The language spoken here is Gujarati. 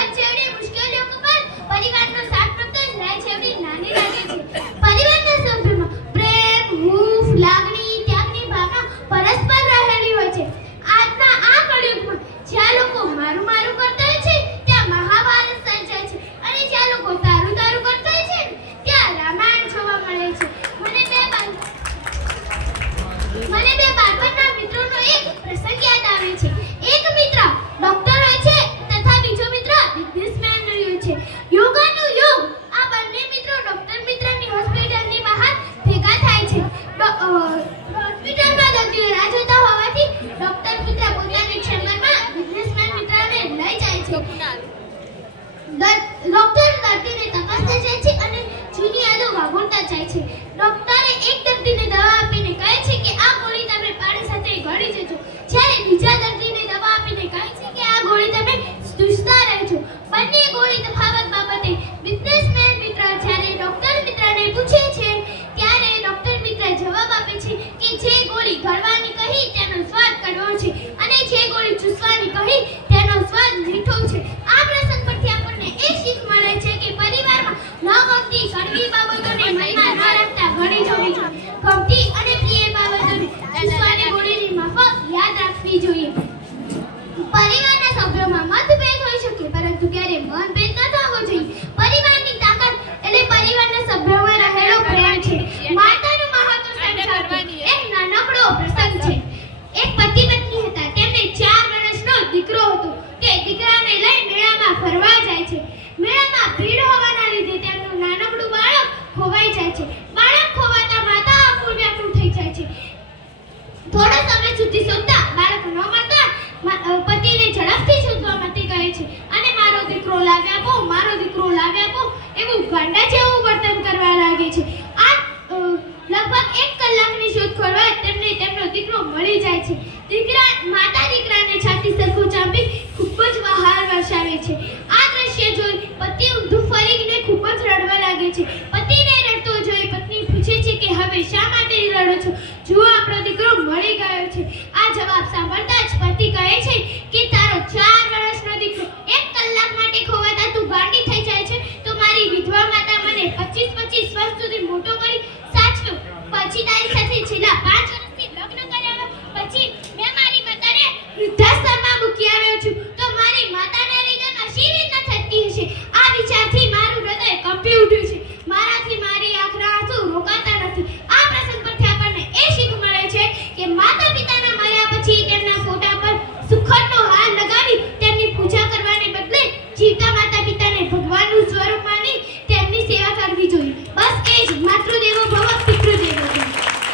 મોહબ્બત જેવી મુશ્કેલીઓ પર પરિવારનો સાથ આપતો જ રહે છે એવી નાની લાગે છે. પરિવારના સભ્યોમાં પ્રેમ, હૂંફ, લાગણી, ત્યાગની ભાવના પરસ્પર રહેલી હોય છે. આજના આ કળિયુગમાં જ્યાં લોકો મારું મારું કરતા હોય છે ત્યાં મહાભારત સર્જાય છે અને જ્યાં લોકો તારું તારું કરતા હોય છે ત્યાં રામાયણ જોવા મળે છે. મને બે બાળપણના મિત્રોનો એક પ્રસંગ યાદ આવે છે. એક મિત્ર ડોક્ટર હોય છે તથા બીજો મિત્ર બિઝનેસમેન રહ્યો છે. યોગાનું યોગ આ બંને મિત્રો ડોક્ટર મિત્રની હોસ્પિટલની બહાર ભેગા થાય છે. હોસ્પિટલમાં દર્દીઓ રાહ જોતા હોવાથી ડોક્ટર મિત્ર પોતાની ચેમ્બરમાં બિઝનેસમેન મિત્રને લઈ જાય છે. ડોક્ટર દર્દીને તપાસતા જાય છે અને જૂની યાદો વાગોળતા જાય છે. ડોક્ટર